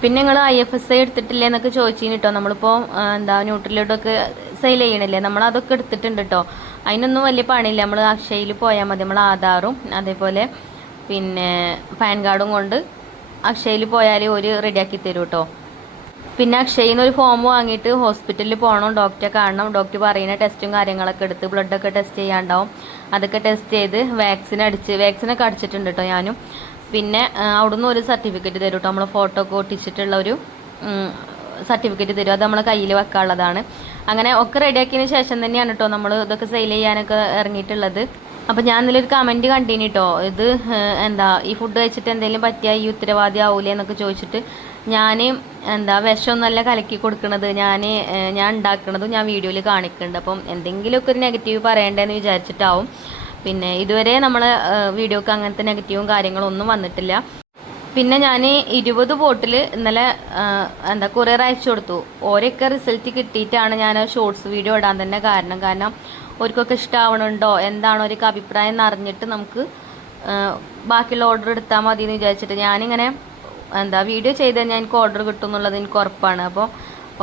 പിന്നെ നിങ്ങൾ IFSI എടുത്തിട്ടില്ലേ എന്നൊക്കെ ചോദിച്ചിന് കേട്ടോ. നമ്മളിപ്പോൾ ന്യൂട്രിലോട്ടൊക്കെ സെയിൽ ചെയ്യണില്ലേ, നമ്മളതൊക്കെ എടുത്തിട്ടുണ്ട് കേട്ടോ. അതിനൊന്നും വലിയ പണിയില്ല. നമ്മൾ അക്ഷയയിൽ പോയാൽ മതി. നമ്മൾ ആധാറും അതേപോലെ പിന്നെ പാൻ കാർഡും കൊണ്ട് അക്ഷയയിൽ പോയാൽ ഒരു റെഡിയാക്കി തരും കേട്ടോ. പിന്നെ അക്ഷയിൽ നിന്ന് ഒരു ഫോം വാങ്ങിയിട്ട് ഹോസ്പിറ്റലിൽ പോകണം, ഡോക്ടറെ കാണണം. ഡോക്ടർ പറയുന്ന ടെസ്റ്റും കാര്യങ്ങളൊക്കെ എടുത്ത് ബ്ലഡൊക്കെ ടെസ്റ്റ് ചെയ്യാണ്ടാവും. അതൊക്കെ ടെസ്റ്റ് ചെയ്ത് വാക്സിനൊക്കെ അടിച്ചിട്ടുണ്ട് കേട്ടോ ഞാനും. പിന്നെ അവിടുന്ന് ഒരു സർട്ടിഫിക്കറ്റ് തരും കേട്ടോ. നമ്മൾ ഫോട്ടോ ഒക്കെ ഒട്ടിച്ചിട്ടുള്ള ഒരു സർട്ടിഫിക്കറ്റ് തരും. അത് നമ്മളെ കയ്യിൽ വെക്കാനുള്ളതാണ്. അങ്ങനെ ഒക്കെ റെഡിയാക്കിയതിന് ശേഷം തന്നെയാണ് കേട്ടോ നമ്മൾ ഇതൊക്കെ സെയിൽ ചെയ്യാനൊക്കെ ഇറങ്ങിയിട്ടുള്ളത്. അപ്പോൾ ഞാൻ ഇന്നലൊരു കമൻറ്റ് കണ്ടീനി കേട്ടോ. ഇത് ഈ ഫുഡ് കഴിച്ചിട്ട് എന്തെങ്കിലും പറ്റിയാൽ ഈ ഉത്തരവാദി ആവൂലേ എന്നൊക്കെ ചോദിച്ചിട്ട്. ഞാൻ വിഷമൊന്നുമല്ല കലക്കി കൊടുക്കണത്, ഞാൻ ഉണ്ടാക്കണതും ഞാൻ വീഡിയോയിൽ കാണിക്കുന്നുണ്ട്. അപ്പം എന്തെങ്കിലുമൊക്കെ ഒരു നെഗറ്റീവ് പറയണ്ടേന്ന് വിചാരിച്ചിട്ടാവും. പിന്നെ ഇതുവരെ നമ്മളെ വീഡിയോക്ക് അങ്ങനത്തെ നെഗറ്റീവും കാര്യങ്ങളും ഒന്നും വന്നിട്ടില്ല. പിന്നെ ഞാൻ 20 ബോട്ടിൽ ഇന്നലെ കൊറിയർ അയച്ചു കൊടുത്തു. ഓരോക്കെ റിസൾട്ട് കിട്ടിയിട്ടാണ് ഞാൻ ഷോർട്സ് വീഡിയോ ഇടാൻ തന്നെ കാരണം ഓർക്കൊക്കെ ഇഷ്ടമാവണുണ്ടോ എന്താണോ ഒരു അഭിപ്രായം എന്ന് അറിഞ്ഞിട്ട് നമുക്ക് ബാക്കിയുള്ള ഓർഡർ എടുത്താൽ മതി എന്ന് വിചാരിച്ചിട്ട് ഞാനിങ്ങനെ വീഡിയോ ചെയ്ത് കഴിഞ്ഞാൽ എനിക്ക് ഓർഡർ കിട്ടും എന്നുള്ളത് എനിക്ക് ഉറപ്പാണ്. അപ്പോൾ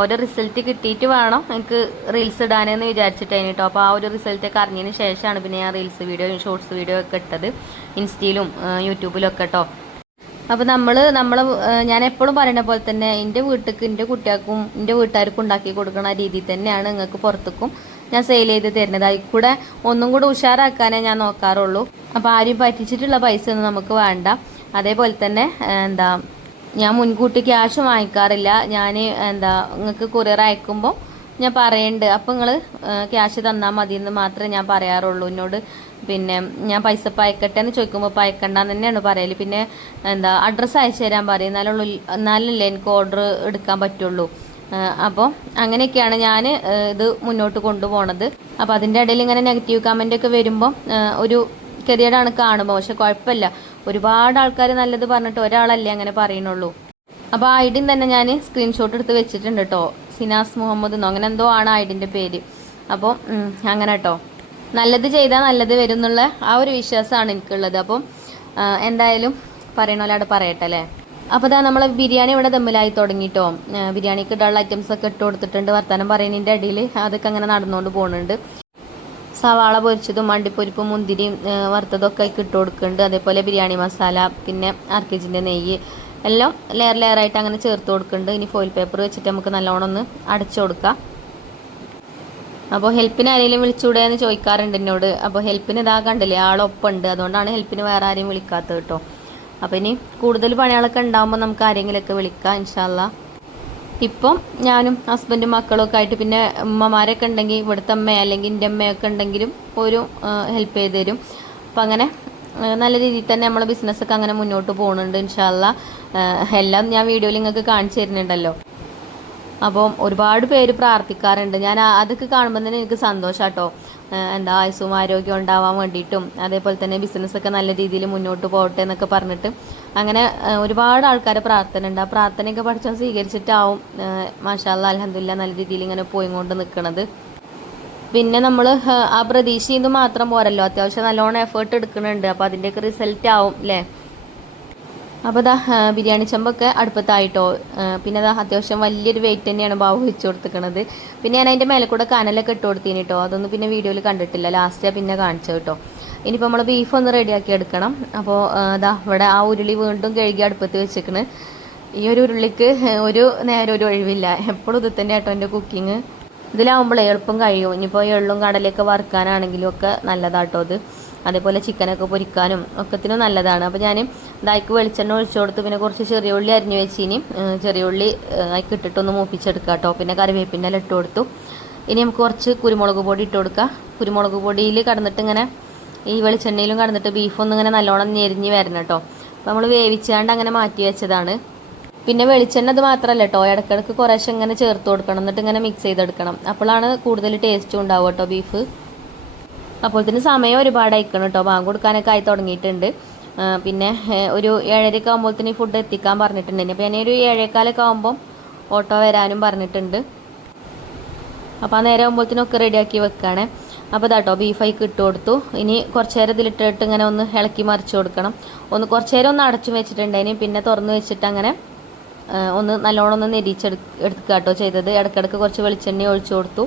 ഓരോ റിസൾട്ട് കിട്ടിയിട്ട് വേണം എനിക്ക് റീൽസ് ഇടാനെന്ന് വിചാരിച്ചിട്ടാണ് കേട്ടോ. അപ്പോൾ ആ ഒരു റിസൾട്ടൊക്കെ അറിഞ്ഞതിന് ശേഷമാണ് പിന്നെ ഞാൻ റീൽസ് വീഡിയോ ഷോർട്സ് വീഡിയോ ഒക്കെ ഇട്ടത് ഇൻസ്റ്റയിലും യൂട്യൂബിലൊക്കെ കേട്ടോ. അപ്പോൾ ഞാൻ എപ്പോഴും പറയുന്ന പോലെ തന്നെ എൻ്റെ വീട്ടിലേക്ക് എൻ്റെ കുട്ടികൾക്കും എൻ്റെ വീട്ടുകാർക്കും ഉണ്ടാക്കി കൊടുക്കുന്ന രീതിയിൽ തന്നെയാണ് നിങ്ങൾക്ക് പുറത്തേക്കും ഞാൻ സെയിൽ ചെയ്ത് തരുന്നത്. അതിൽ കൂടെ ഒന്നും കൂടെ ഉഷാറാക്കാനേ ഞാൻ നോക്കാറുള്ളൂ. അപ്പോൾ ആരും പറ്റിച്ചിട്ടുള്ള പൈസ ഒന്നും നമുക്ക് വേണ്ട. അതേപോലെ തന്നെ ഞാൻ മുൻകൂട്ടി ക്യാഷ് വാങ്ങിക്കാറില്ല. ഞാൻ നിങ്ങൾക്ക് കൊറിയർ അയക്കുമ്പോൾ ഞാൻ പറയുന്നുണ്ട്, അപ്പോൾ നിങ്ങൾ ക്യാഷ് തന്നാൽ മതി എന്ന് മാത്രമേ ഞാൻ പറയാറുള്ളൂ. എന്നോട് പിന്നെ ഞാൻ പൈസ അയക്കട്ടെ എന്ന് ചോദിക്കുമ്പോൾ അയക്കണ്ടെന്ന് തന്നെയാണ് പറയൽ. പിന്നെ അഡ്രസ്സ് അയച്ചു തരാൻ പറയും, എന്നാലല്ലേ എനിക്ക് ഓർഡർ എടുക്കാൻ പറ്റുള്ളൂ. അപ്പോൾ അങ്ങനെയൊക്കെയാണ് ഞാൻ ഇത് മുന്നോട്ട് കൊണ്ടുപോകണത്. അപ്പോൾ അതിൻ്റെ ഇടയിൽ ഇങ്ങനെ നെഗറ്റീവ് കമൻ്റൊക്കെ വരുമ്പോൾ ഒരു ഗതികേടാണ് കാണുമ്പോൾ. പക്ഷെ കുഴപ്പമില്ല, ഒരുപാട് ആൾക്കാർ നല്ലത് പറഞ്ഞിട്ട് ഒരാളല്ലേ അങ്ങനെ പറയുന്നുള്ളൂ. അപ്പോൾ ആ ഐഡിയും തന്നെ ഞാൻ സ്ക്രീൻഷോട്ട് എടുത്ത് വെച്ചിട്ടുണ്ട് കേട്ടോ. സിനാസ് മുഹമ്മദ് എന്നോ അങ്ങനെ എന്തോ ആണ് ഐഡിൻ്റെ പേര്. അപ്പോൾ അങ്ങനെ കേട്ടോ, നല്ലത് ചെയ്താൽ നല്ലത് വരും എന്നുള്ള ആ ഒരു വിശ്വാസമാണ് എനിക്കുള്ളത്. അപ്പം എന്തായാലും പറയണ പോലെ അവിടെ പറയട്ടെ അല്ലേ. അപ്പോൾ ഇതാ നമ്മളെ ബിരിയാണി ഇവിടെ ദമ്മിലായി തുടങ്ങിയിട്ടോ. ബിരിയാണിക്ക് ഇടാനുള്ള ഐറ്റംസൊക്കെ ഇട്ട് കൊടുത്തിട്ടുണ്ട്. വർത്തമാനം പറയുന്നതിൻ്റെ ഇടയിൽ അതൊക്കെ അങ്ങനെ നടന്നുകൊണ്ട് പോകുന്നുണ്ട്. സവാള പൊരിച്ചതും അണ്ടിപ്പൊരിപ്പും മുന്തിരിയും വറുത്തതൊക്കെ ഇട്ട് കൊടുക്കുന്നുണ്ട്. അതേപോലെ ബിരിയാണി മസാല, പിന്നെ അർക്കിജിൻ്റെ നെയ്യ് എല്ലാം ലെയറായിട്ട് അങ്ങനെ ചേർത്ത് കൊടുക്കുന്നുണ്ട്. ഇനി ഫോയിൽ പേപ്പർ വെച്ചിട്ട് നമുക്ക് നല്ലോണം ഒന്ന് അടച്ചു കൊടുക്കാം. അപ്പോൾ ഹെൽപ്പിന് ആരെങ്കിലും വിളിച്ചുകൂടെ എന്ന് ചോദിക്കാറുണ്ട് എന്നോട്. അപ്പോൾ ഹെൽപ്പിന് ഇതാ കണ്ടില്ലേ, ആളൊപ്പം ഉണ്ട്. അതുകൊണ്ടാണ് ഹെൽപ്പിന് വേറെ ആരെയും വിളിക്കാത്തത് കേട്ടോ. അപ്പോൾ ഇനി കൂടുതൽ പണികളൊക്കെ ഉണ്ടാകുമ്പോൾ നമുക്ക് ആരെങ്കിലുമൊക്കെ വിളിക്കാം ഇൻഷാ അല്ലാ. ഇപ്പം ഞാനും ഹസ്ബൻഡും മക്കളൊക്കെ ആയിട്ട്, പിന്നെ ഉമ്മമാരൊക്കെ ഉണ്ടെങ്കിൽ ഇവിടുത്തെ അമ്മ അല്ലെങ്കിൽ എൻ്റെ അമ്മയൊക്കെ ഉണ്ടെങ്കിലും ഒരു ഹെൽപ്പ് ചെയ്ത് തരും. അപ്പം അങ്ങനെ നല്ല രീതിയിൽ തന്നെ നമ്മളെ ബിസിനസ്സൊക്കെ അങ്ങനെ മുന്നോട്ട് പോകുന്നുണ്ട് ഇൻഷാ അല്ലാ. എല്ലാം ഞാൻ വീഡിയോയിൽ നിങ്ങൾക്ക് കാണിച്ചു തരുന്നുണ്ടല്ലോ. അപ്പോൾ ഒരുപാട് പേര് പ്രാർത്ഥിക്കാറുണ്ട്. ഞാൻ അതൊക്കെ കാണുമ്പോൾ തന്നെ എനിക്ക് സന്തോഷം കേട്ടോ. എന്താ ആയുസ്സും ആരോഗ്യം ഉണ്ടാവാൻ വേണ്ടിയിട്ടും അതേപോലെ തന്നെ ബിസിനസ്സൊക്കെ നല്ല രീതിയിൽ മുന്നോട്ട് പോകട്ടെ എന്നൊക്കെ പറഞ്ഞിട്ട് അങ്ങനെ ഒരുപാട് ആൾക്കാരെ പ്രാർത്ഥന ഉണ്ട്. ആ പ്രാർത്ഥനയൊക്കെ പഠിച്ചാൽ സ്വീകരിച്ചിട്ടാവും മാഷാ അല്ലാ അൽഹംദുലില്ലാ നല്ല രീതിയിൽ ഇങ്ങനെ പോയിക്കൊണ്ട് നിൽക്കുന്നത്. പിന്നെ നമ്മൾ ആ പ്രതീക്ഷയിൽ നിന്ന് മാത്രം പോരല്ലോ, അത്യാവശ്യം നല്ലോണം എഫേർട്ട് എടുക്കുന്നുണ്ട്. അപ്പോൾ അതിൻ്റെയൊക്കെ റിസൾട്ട് ആവും അല്ലേ. അപ്പോൾ ഇതാ ബിരിയാണി ചെമ്പൊക്കെ അടുപ്പത്തായിട്ടോ. പിന്നെ അതാ അത്യാവശ്യം വലിയൊരു വെയിറ്റ് തന്നെയാണ് ബാബു വെച്ച് കൊടുത്തിരിക്കുന്നത്. പിന്നെ ഞാൻ അതിൻ്റെ മേലെ കൂടെ കനലൊക്കെ ഇട്ട് കൊടുത്തിന് കേട്ടോ. അതൊന്നും പിന്നെ വീഡിയോയിൽ കണ്ടിട്ടില്ല, ലാസ്റ്റാണ് പിന്നെ കാണിച്ചത് കേട്ടോ. ഇനിയിപ്പോൾ നമ്മൾ ബീഫ് ഒന്ന് റെഡിയാക്കി എടുക്കണം. അപ്പോൾ ഇതാ ഇവിടെ ആ ഉരുളി വീണ്ടും കഴുകി അടുപ്പത്ത് വെച്ചിരിക്കണ്. ഈ ഒരു ഉരുളിക്ക് ഒരു നേരം ഒരു ഒഴിവില്ല, എപ്പോഴും ഇത് തന്നെ കേട്ടോ എൻ്റെ കുക്കിങ്. ഇതിലാവുമ്പോൾ എളുപ്പം കഴിയും. ഇനിയിപ്പോൾ എള്ളും കടലയൊക്കെ വറുക്കാനാണെങ്കിലും ഒക്കെ നല്ലതാട്ടോ ഇത്. അതേപോലെ ചിക്കനൊക്കെ പൊരിക്കാനും ഒക്കത്തിനും നല്ലതാണ്. അപ്പോൾ ഞാൻ ഇതായിക്ക് വെളിച്ചെണ്ണ ഒഴിച്ചു കൊടുത്ത് പിന്നെ കുറച്ച് ചെറിയ ഉള്ളി അരിഞ്ഞു വെച്ചിനി ചെറിയ ഉള്ളി അതിക്ക് ഇട്ടിട്ടൊന്ന് മൂപ്പിച്ചെടുക്കുക കേട്ടോ. പിന്നെ കറിവേപ്പിൻ്റെ ഇല ഇട്ട് കൊടുത്തു. ഇനി നമുക്ക് കുറച്ച് കുരുമുളക് പൊടി ഇട്ട് കൊടുക്കുക. കുരുമുളക് പൊടിയിൽ കടന്നിട്ട് ഇങ്ങനെ ഈ വെളിച്ചെണ്ണയിലും കടന്നിട്ട് ബീഫൊന്നും ഇങ്ങനെ നല്ലോണം ഞെരിഞ്ഞ് വരണം കേട്ടോ. അപ്പോൾ നമ്മൾ വേവിച്ചാണ്ട് അങ്ങനെ മാറ്റി വെച്ചതാണ്. പിന്നെ വെളിച്ചെണ്ണ അത് മാത്രമല്ല കേട്ടോ, ഇടയ്ക്കിടയ്ക്ക് കുറേശ്ശെ ഇങ്ങനെ ചേർത്ത് കൊടുക്കണം, എന്നിട്ട് ഇങ്ങനെ മിക്സ് ചെയ്തെടുക്കണം. അപ്പോഴാണ് കൂടുതൽ ടേസ്റ്റും ഉണ്ടാവുക കേട്ടോ ബീഫ്. അപ്പോൾ തന്നെ സമയം ഒരുപാട് അയക്കണം കേട്ടോ, ബാങ്ക് കൊടുക്കാനൊക്കെ ആയി തുടങ്ങിയിട്ടുണ്ട്. പിന്നെ ഒരു 7:30 ആകുമ്പോഴത്തേന് ഫുഡ് എത്തിക്കാൻ പറഞ്ഞിട്ടുണ്ട്. അപ്പോൾ ഞാൻ ഒരു 7:15 ആകുമ്പോൾ ഓട്ടോ വരാനും പറഞ്ഞിട്ടുണ്ട്. അപ്പോൾ ആ നേരം ആകുമ്പോഴത്തേനൊക്കെ റെഡിയാക്കി വെക്കുകയാണ്. അപ്പോൾ ഇതാട്ടോ ബീഫായിക്ക് ഇട്ട് കൊടുത്തു. ഇനി കുറച്ച് നേരം ഇതിലിട്ടിട്ട് ഇങ്ങനെ ഒന്ന് ഇളക്കി മറിച്ച് കൊടുക്കണം. കുറച്ച് നേരം ഒന്ന് അടച്ചു വെച്ചിട്ടുണ്ടായിന്, പിന്നെ തുറന്ന് വെച്ചിട്ട് അങ്ങനെ ഒന്ന് നല്ലോണം ഒന്ന് എടുക്കുക കേട്ടോ ചെയ്തത്. ഇടയ്ക്കിടയ്ക്ക് കുറച്ച് വെളിച്ചെണ്ണ ഒഴിച്ചു കൊടുത്തു.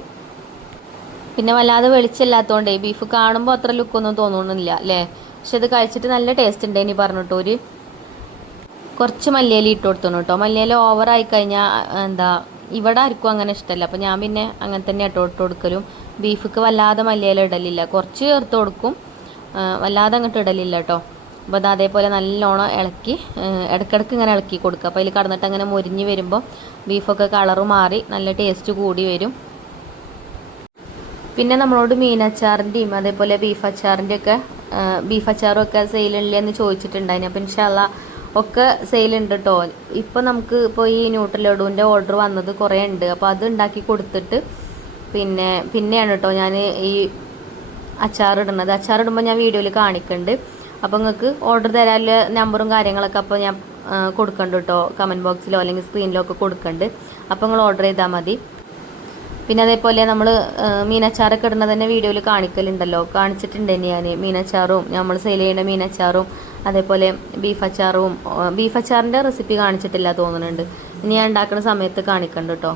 പിന്നെ വല്ലാതെ വെളിച്ചമില്ലാത്തതുകൊണ്ടേ ബീഫ് കാണുമ്പോൾ അത്ര ലുക്കൊന്നും തോന്നുന്നില്ല അല്ലേ. പക്ഷെ ഇത് കഴിച്ചിട്ട് നല്ല ടേസ്റ്റ് ഉണ്ട്. ഇനി പറഞ്ഞിട്ടോ കുറച്ച് മല്ലിയില ഇട്ട് കൊടുത്തു കേട്ടോ. മല്ലിയില ഓവറായി കഴിഞ്ഞാൽ എന്താ ഇവിടെ ആർക്കും അങ്ങനെ ഇഷ്ടമല്ല. അപ്പോൾ ഞാൻ പിന്നെ അങ്ങനെ തന്നെ ഇട്ട് കൊടുക്കലും. ബീഫിക്ക് വല്ലാതെ മല്ലിയില ഇടലില്ല, കുറച്ച് ചേർത്ത് കൊടുക്കും, വല്ലാതെ അങ്ങോട്ട് ഇടലില്ല കേട്ടോ. അപ്പോൾ അത് അതേപോലെ നല്ലോണം ഇളക്കി ഇടയ്ക്കിടയ്ക്ക് ഇങ്ങനെ ഇളക്കി കൊടുക്കുക. അപ്പോൾ അതിൽ കടന്നിട്ട് അങ്ങനെ മുരിഞ്ഞ് വരുമ്പോൾ ബീഫൊക്കെ കളറ് മാറി നല്ല ടേസ്റ്റ് കൂടി വരും. പിന്നെ നമ്മളോട് മീനച്ചാറിൻ്റെയും അതേപോലെ ബീഫ് അച്ചാറും ഒക്കെ സെയിലില്ലേ എന്ന് ചോദിച്ചിട്ടുണ്ടായിരുന്നു. അപ്പോൾ ഇൻഷാ അല്ലാ ഒക്കെ സെയിലുണ്ട് കേട്ടോ. ഇപ്പോൾ നമുക്ക് ഇപ്പോൾ ഈ ന്യൂട്രലഡുവിൻ്റെ ഓർഡർ വന്നത് കുറേ ഉണ്ട്. അപ്പോൾ അത് ഉണ്ടാക്കി കൊടുത്തിട്ട് പിന്നെയാണ് കേട്ടോ ഞാൻ ഈ അച്ചാറിടുന്നത്. അച്ചാറിടുമ്പോൾ ഞാൻ വീഡിയോയിൽ കാണിക്കുന്നുണ്ട്. അപ്പോൾ നിങ്ങൾക്ക് ഓർഡർ തരാനുള്ള നമ്പറും കാര്യങ്ങളൊക്കെ അപ്പോൾ ഞാൻ കൊടുക്കുന്നുണ്ട് കേട്ടോ. കമൻറ്റ് ബോക്സിലോ അല്ലെങ്കിൽ സ്ക്രീനിലോ ഒക്കെ കൊടുക്കുന്നുണ്ട്. അപ്പോൾ നിങ്ങൾ ഓർഡർ ചെയ്താൽ മതി. പിന്നെ അതേപോലെ നമ്മൾ മീനച്ചാറൊക്കെ ഇടുന്നത് തന്നെ വീഡിയോയിൽ കാണിച്ചിട്ടുണ്ട് ഞാൻ. മീനച്ചാറും നമ്മൾ സെയിൽ ചെയ്യുന്ന മീനച്ചാറും അതേപോലെ ബീഫ് അച്ചാറിൻ്റെ റെസിപ്പി കാണിച്ചിട്ടില്ല തോന്നുന്നുണ്ട്. ഇനി ഞാൻ ഉണ്ടാക്കുന്ന സമയത്ത് കാണിക്കുന്നുണ്ട് കേട്ടോ.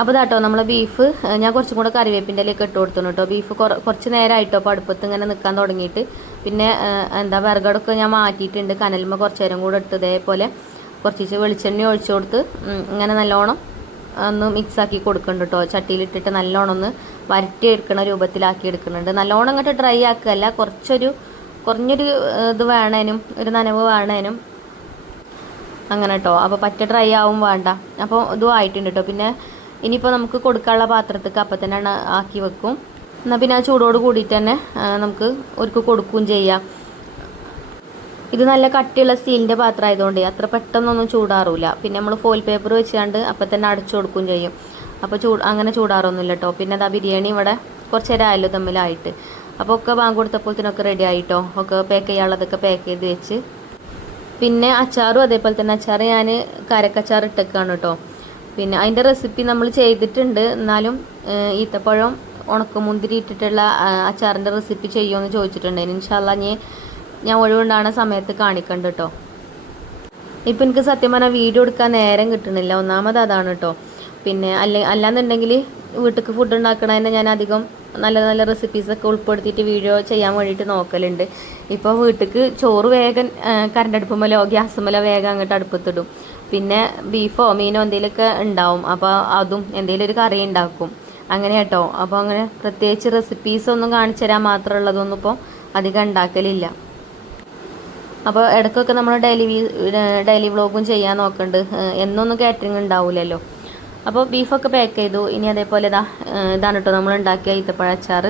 അപ്പോൾ ഇതാട്ടോ നമ്മളെ ബീഫ് ഞാൻ കുറച്ചും കൂടെ കറിവേപ്പിൻ്റെ ഇലയൊക്കെ ഇട്ട് കൊടുത്തു കേട്ടോ. ബീഫ് കുറച്ച് നേരമായിട്ടോ അപ്പോൾ അടുപ്പത്ത് ഇങ്ങനെ നിൽക്കാൻ തുടങ്ങിയിട്ട്. പിന്നെ വിറകടൊക്കെ ഞാൻ മാറ്റിയിട്ടുണ്ട്. കനലുമ്പോൾ കുറച്ച് നേരം കൂടെ ഇട്ട് ഇതേപോലെ കുറച്ച് വെളിച്ചെണ്ണ ഒഴിച്ചു കൊടുത്ത് ഇങ്ങനെ നല്ലോണം ഒന്ന് മിക്സാക്കി കൊടുക്കുന്നുണ്ട് കേട്ടോ. ചട്ടിയിലിട്ടിട്ട് നല്ലോണം ഒന്ന് വരട്ടി എടുക്കുന്ന രൂപത്തിലാക്കി എടുക്കുന്നുണ്ട്. നല്ലോണം ഇങ്ങോട്ട് ഡ്രൈ ആക്കുകയല്ല, കുറഞ്ഞൊരു ഇത് വേണേനും ഒരു നനവ് വേണേനും അങ്ങനെ കേട്ടോ. അപ്പോൾ പറ്റ ഡ്രൈ ആവും വേണ്ട. അപ്പോൾ ഇതും ആയിട്ടുണ്ട് കേട്ടോ. പിന്നെ ഇനിയിപ്പോൾ നമുക്ക് കൊടുക്കാനുള്ള പാത്രത്തേക്ക് അപ്പം തന്നെ ആക്കി വെക്കും. എന്നാൽ പിന്നെ ആ ചൂടോട് കൂടിയിട്ട് തന്നെ നമുക്ക് ഒരുക്ക് കൊടുക്കുകയും ചെയ്യാം. ഇത് നല്ല കട്ടിയുള്ള സ്റ്റീലിൻ്റെ പാത്രം ആയതുകൊണ്ട് അത്ര പെട്ടെന്നൊന്നും ചൂടാറില്ല. പിന്നെ നമ്മൾ ഫോയിൽ പേപ്പർ വെച്ചാണ്ട് അപ്പം തന്നെ അടച്ചു കൊടുക്കുകയും ചെയ്യും. അപ്പോൾ അങ്ങനെ ചൂടാറൊന്നുമില്ല കേട്ടോ. പിന്നെ അതാ ബിരിയാണി ഇവിടെ കുറച്ച് നേരം ആയല്ലോ തമ്മിലായിട്ട്. അപ്പോൾ ഒക്കെ ബാങ്ക് കൊടുത്തപ്പോഴത്തേനൊക്കെ റെഡി ആയിട്ടോ. ഒക്കെ പാക്ക് ചെയ്യാനുള്ളതൊക്കെ പാക്ക് ചെയ്ത് വെച്ച്. പിന്നെ അച്ചാറും അതേപോലെ തന്നെ അച്ചാർ ഞാൻ കരക്കച്ചാർ ഇട്ടേക്കാണ് കേട്ടോ. പിന്നെ അതിൻ്റെ റെസിപ്പി നമ്മൾ ചെയ്തിട്ടുണ്ട്. എന്നാലും ഈത്തപ്പഴം ഉണക്കമുന്തിരി ഇട്ടിട്ടുള്ള അച്ചാറിൻ്റെ റെസിപ്പി ചെയ്യുമെന്ന് ചോദിച്ചിട്ടുണ്ട്. ഇൻഷാ അല്ലാഹ് ഞാൻ ഒഴിവുണ്ടാകുന്ന സമയത്ത് കാണിക്കണ്ട് കേട്ടോ. ഇപ്പം എനിക്ക് സത്യം പറഞ്ഞാൽ വീഡിയോ എടുക്കാൻ നേരം കിട്ടണില്ല. ഒന്നാമത് അതാണ് കേട്ടോ. പിന്നെ അല്ലാന്നുണ്ടെങ്കിൽ വീട്ടിലേക്ക് ഫുഡ് ഉണ്ടാക്കണതിന് ഞാൻ അധികം നല്ല നല്ല റെസിപ്പീസൊക്കെ ഉൾപ്പെടുത്തിയിട്ട് വീഡിയോ ചെയ്യാൻ വേണ്ടിയിട്ട് നോക്കലുണ്ട്. ഇപ്പോൾ വീട്ടിലേക്ക് ചോറ് വേഗം കറണ്ടടുപ്പുമല്ലോ ഗ്യാസുമല്ലോ വേഗം അങ്ങോട്ട് അടുപ്പത്തിടും. പിന്നെ ബീഫോ മീനോ എന്തെങ്കിലുമൊക്കെ ഉണ്ടാവും. അപ്പോൾ അതും എന്തെങ്കിലും ഒരു കറി ഉണ്ടാക്കും. അങ്ങനെ കേട്ടോ. അപ്പോൾ അങ്ങനെ പ്രത്യേകിച്ച് റെസിപ്പീസൊന്നും കാണിച്ചു തരാൻ മാത്രമുള്ളതൊന്നും ഇപ്പോൾ അധികം ഉണ്ടാക്കലില്ല. അപ്പോൾ ഇടയ്ക്കൊക്കെ നമ്മൾ ഡെയിലി വ്ളോഗും ചെയ്യാൻ നോക്കുന്നുണ്ട്. എന്നൊന്നും കാറ്ററിങ് ഉണ്ടാവില്ലല്ലോ. അപ്പോൾ ബീഫൊക്കെ പാക്ക് ചെയ്തു. ഇനി അതേപോലെ ഇതാണ് കേട്ടോ നമ്മൾ ഉണ്ടാക്കിയ ഈത്തപ്പഴ അച്ചാർ.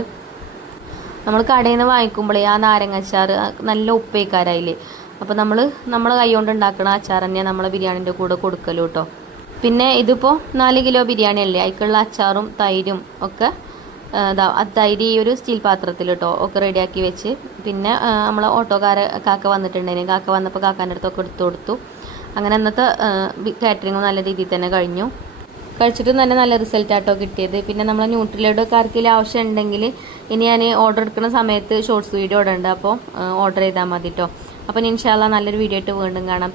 നമ്മൾ കടയിൽ നിന്ന് വാങ്ങിക്കുമ്പോഴേ ആ നാരങ്ങ അച്ചാർ നല്ല ഉപ്പേക്കാരായില്ലേ. അപ്പോൾ നമ്മൾ കൈ കൊണ്ട് ഉണ്ടാക്കുന്ന അച്ചാർ തന്നെയാണ് നമ്മളെ ബിരിയാണിൻ്റെ കൂടെ കൊടുക്കലോ കേട്ടോ. പിന്നെ ഇതിപ്പോൾ 4 കിലോ ബിരിയാണി അല്ലേ, അതിലേക്കുള്ള അച്ചാറും തൈരും ഒക്കെ തൈര് ഈ ഒരു സ്റ്റീൽ പാത്രത്തിൽ കേട്ടോ ഒക്കെ റെഡിയാക്കി വെച്ച്. പിന്നെ നമ്മൾ കാക്ക വന്നിട്ടുണ്ടായിരുന്നു. കാക്ക വന്നപ്പോൾ കാക്കാൻ്റെ അടുത്തൊക്കെ എടുത്തു കൊടുത്തു. അങ്ങനെ അന്നത്തെ കാറ്ററിങ്ങും നല്ല രീതിയിൽ തന്നെ കഴിഞ്ഞു. കഴിച്ചിട്ടും തന്നെ നല്ല റിസൾട്ടാട്ടോ കിട്ടിയത്. പിന്നെ നമ്മൾ ന്യൂട്രിലോടൊക്കെ ആർക്കെങ്കിലും ആവശ്യം ഉണ്ടെങ്കിൽ ഇനി ഞാൻ ഓർഡർ എടുക്കുന്ന സമയത്ത് ഷോർട്സ് വീഡിയോ ഇടുന്നുണ്ട്. അപ്പോൾ ഓർഡർ ചെയ്താൽ മതി കേട്ടോ. അപ്പോൾ ഇൻഷാ അല്ലാഹ് നല്ലൊരു വീഡിയോ ആയിട്ട് വീണ്ടും കാണാം.